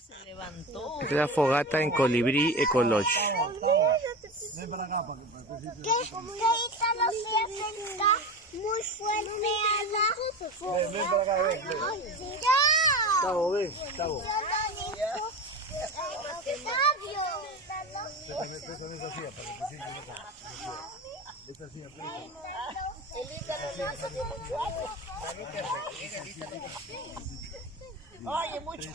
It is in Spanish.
Se levantó. Es la fogata en Colibrí Ecolodge. Ven para acá para que ¿Qué Ítalo se acerca muy fuerte a la ven para acá, ven. ¡Ya! Tavo, ven, Tavo. Octavio. Esta silla para que te sientes acá. Esta silla, El Ítalo no hace mucho. Oye, mucho.